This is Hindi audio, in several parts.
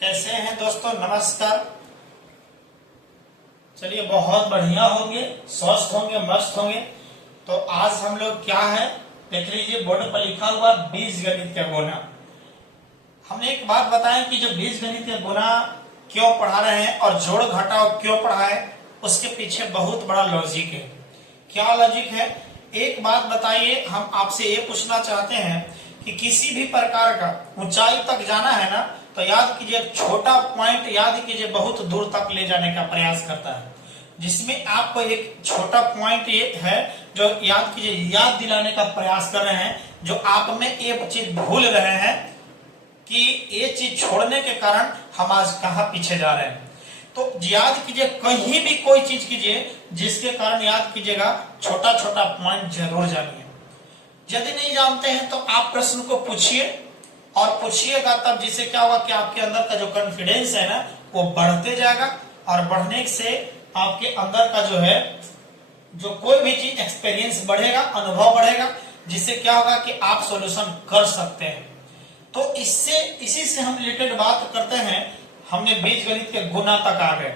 कैसे हैं दोस्तों, नमस्कार। चलिए, बहुत बढ़िया होंगे, स्वस्थ होंगे, मस्त होंगे। तो आज हम लोग क्या है देख लीजिए, बोर्ड पर लिखा हुआ बीजगणित का गुना। हमने एक बात बताया कि जो बीजगणित का गुना क्यों पढ़ा रहे हैं और जोड़ घटाव क्यों पढ़ा है, उसके पीछे बहुत बड़ा लॉजिक है। क्या लॉजिक है, एक बात बताइए। हम आपसे ये पूछना चाहते हैं कि किसी भी प्रकार का ऊंचाई तक जाना है ना, तो याद कीजिए, छोटा पॉइंट याद कीजिए बहुत दूर तक ले जाने का प्रयास करता है। जिसमें आपको एक छोटा पॉइंट ये है जो याद कीजिए, याद दिलाने का प्रयास कर रहे हैं, जो आप में एक चीज भूल रहे हैं कि ये चीज छोड़ने के कारण हम आज कहां पीछे जा रहे हैं। तो याद कीजिए, कहीं भी कोई चीज कीजिए जिसके कारण याद कीजिएगा छोटा छोटा पॉइंट जरूर जानिए। यदि नहीं जानते हैं तो आप प्रश्न को पूछिए, और पूछिएगा तब, जिससे क्या होगा कि आपके अंदर का जो कॉन्फिडेंस है ना, वो बढ़ते जाएगा। और बढ़ने से आपके अंदर का जो है, जो कोई भी चीज एक्सपीरियंस बढ़ेगा, अनुभव बढ़ेगा, जिससे क्या होगा कि आप सॉल्यूशन कर सकते हैं। तो इसी से हम रिलेटेड बात करते हैं। हमने बीजगणित के गुना तक आ गए।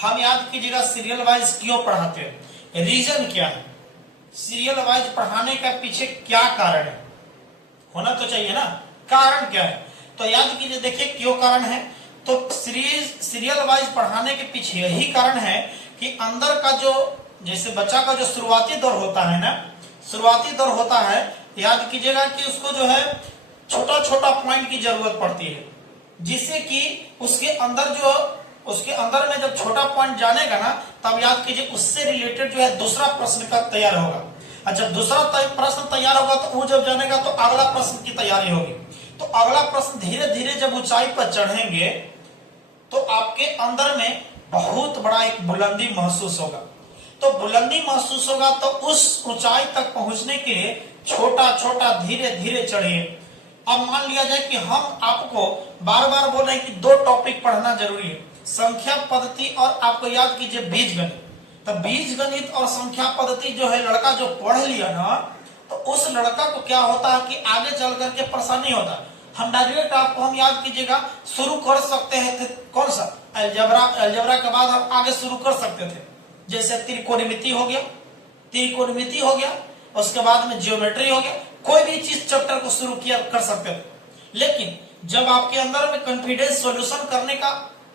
हम याद कीजिएगा सीरियल वाइज क्यों पढ़ाते हैं, रीजन क्या है, सीरियल वाइज पढ़ाने का पीछे क्या कारण है, होना तो चाहिए ना, कारण क्या है। तो याद कीजिए, देखिए क्यों कारण है। तो सीरियल वाइज पढ़ाने के पीछे यही कारण है कि अंदर का जो, जैसे बच्चा का जो शुरुआती दौर होता है ना, शुरुआती दौर होता है, याद कीजिएगा कि उसको जो है छोटा छोटा पॉइंट की जरूरत पड़ती है, जिससे कि उसके अंदर में जब छोटा पॉइंट जानेगा ना, तब याद कीजिए उससे रिलेटेड जो है दूसरा प्रश्न का तैयार होगा। और जब दूसरा प्रश्न तैयार होगा तो वो जब जानेगा तो अगला प्रश्न की तैयारी होगी। तो अगला प्रश्न धीरे धीरे जब ऊंचाई पर चढ़ेंगे तो आपके अंदर में बहुत बड़ा एक बुलंदी महसूस होगा। तो बुलंदी महसूस होगा तो उस ऊंचाई तक पहुंचने के लिए छोटा छोटा धीरे धीरे चढ़िए। अब मान लिया जाए कि हम आपको बार बार बोल रहे हैं कि दो टॉपिक पढ़ना जरूरी है, संख्या पद्धति और आपको याद कीजिए बीजगणित। तो बीजगणित और संख्या पद्धति जो है, लड़का जो पढ़ लिया ना, तो उस लड़का को क्या होता है कि आगे चल करके परेशानी होता है। हम डायरेक्ट आपको, हम याद कीजिएगा, शुरू कर सकते हैं कौन सा, अलजेब्रा के बाद हम आगे शुरू कर सकते थे। जैसे त्रिकोणमिति हो गया, उसके बाद में ज्योमेट्री हो गया, कोई भी चीज चैप्टर को शुरू किया कर सकते थे। लेकिन जब आपके अंदर में कॉन्फिडेंस सॉल्यूशन करने का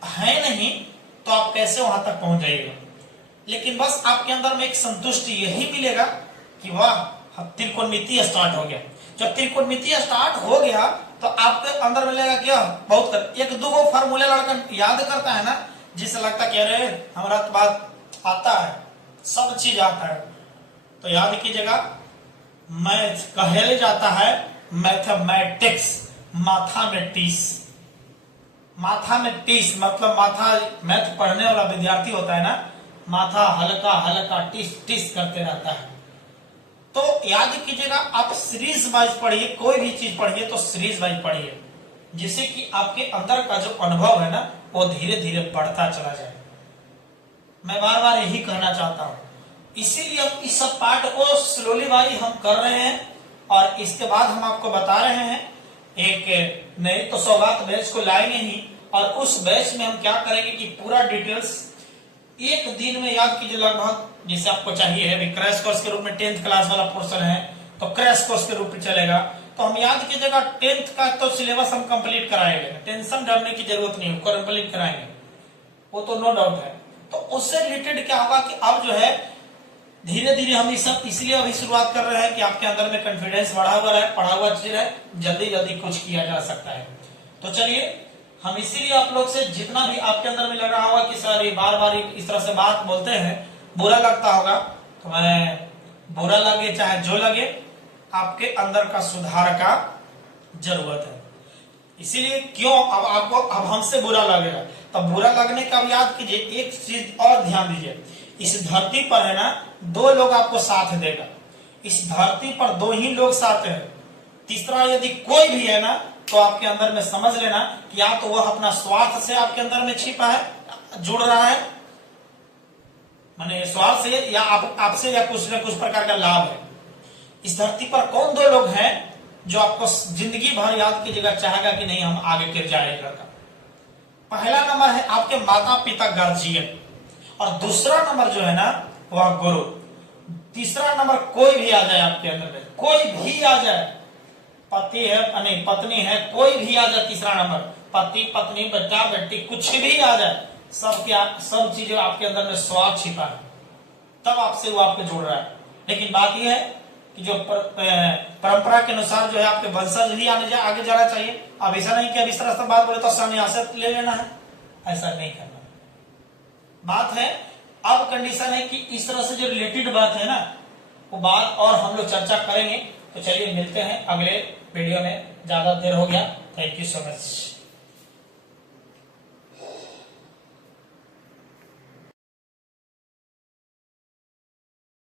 है नहीं, तो आप कैसे वहां तक पहुंच जाइएगा। लेकिन बस आपके अंदर में एक संतुष्टि यही मिलेगा कि वाह, त्रिकोणमिति स्टार्ट हो गया। जब त्रिकोणमिति स्टार्ट हो गया तो आपके अंदर मिलेगा क्या, बहुत कर एक दो फार्मूले लड़का याद करता है ना, जिससे लगता कि अरे हमारा तो बात आता है, सब चीज आता है। तो याद कीजिएगा, मैथ कहले जाता है मैथमेटिक्स, माथामेटिक्स मतलब माथा, मैथ पढ़ने वाला विद्यार्थी होता है ना, माथा हल्का हल्का टिस टिस करते रहता है। तो याद कीजिएगा, आप सीरीज वाइज पढ़िए, कोई भी चीज पढ़िए तो सीरीज वाइज पढ़िए, जिससे कि आपके अंदर का जो अनुभव है ना, वो धीरे धीरे बढ़ता चला जाए। मैं बार बार यही कहना चाहता हूं, इसीलिए हम इस सब पार्ट को स्लोली वाइज हम कर रहे हैं। और इसके बाद हम आपको बता रहे हैं एक नए तो सौगात बैच को लाएंगे ही, और उस बैच में हम क्या करेंगे कि पूरा डिटेल्स एक दिन में याद कीजिए, लगभग जैसे आपको चाहिए है। क्रैश कोर्स के रूप में 10th क्लास वाला पोर्शन है, तो क्रैश कोर्स के रूप में चलेगा। तो हम याद कीजिएगा 10th का तो सिलेबस हम कंप्लीट कराएंगे, टेंशन डरने की जरूरत नहीं, कंप्लीट कराएंगे, वो तो नो डाउट है। तो उससे रिलेटेड क्या होगा कि अब जो है धीरे धीरे हम सब इसलिए अभी शुरुआत कर रहे हैं कि आपके अंदर में कॉन्फिडेंस बढ़ा हुआ है, पढ़ा हुआ चीज है, जल्दी जल्दी कुछ किया जा सकता है। तो चलिए, हम इसीलिए आप लोग से जितना भी आपके अंदर में लग रहा होगा कि सर ये बार बार इस तरह से बात बोलते हैं, बुरा लगता होगा, तो मैं बुरा लगे चाहे जो लगे, आपके अंदर का सुधार का जरूरत है। इसीलिए क्यों अब आपको अब हमसे बुरा लगेगा, तब बुरा लगने का याद कीजिए, एक चीज और ध्यान दीजिए, इस धरती पर है ना, दो लोग आपको साथ देगा। इस धरती पर दो ही लोग साथ हैं, तीसरा यदि कोई भी है ना, तो आपके अंदर में समझ लेना कि या तो वह अपना स्वार्थ से आपके अंदर में छिपा है, जुड़ रहा है, माने स्वार्थ से, या आपसे या कुछ न कुछ प्रकार का लाभ है। इस धरती पर कौन दो लोग हैं, जो आपको जिंदगी भर याद कीजिएगा चाहेगा कि नहीं हम आगे गिर जाए लड़का। पहला नंबर है आपके माता पिता गार्जियन, और दूसरा नंबर जो है ना वह गुरु, तीसरा नंबर कोई भी आ जाए आपके अंदर में, कोई भी आ जाए, पति है नहीं पत्नी है, कोई भी आ जाए, तीसरा नंबर पति पत्नी बेटा बेटी कुछ भी आ जाए, सब चीजें आपके अंदर में स्वार्थ छिपा है, तब आपसे वो आपको जोड़ रहा है। लेकिन बात यह है कि जो परंपरा के अनुसार जो है आपके वंशज ही आगे जाना चाहिए। अब ऐसा नहीं कि अब इस तरह से बात बोले तो संन्यास ले लेना है, ऐसा नहीं करना। बात है अब कंडीशन है कि इस तरह से जो रिलेटेड बात है ना वो बात और हम लोग चर्चा करेंगे। तो चलिए मिलते हैं अगले वीडियो में, ज्यादा देर हो गया। Thank you so much.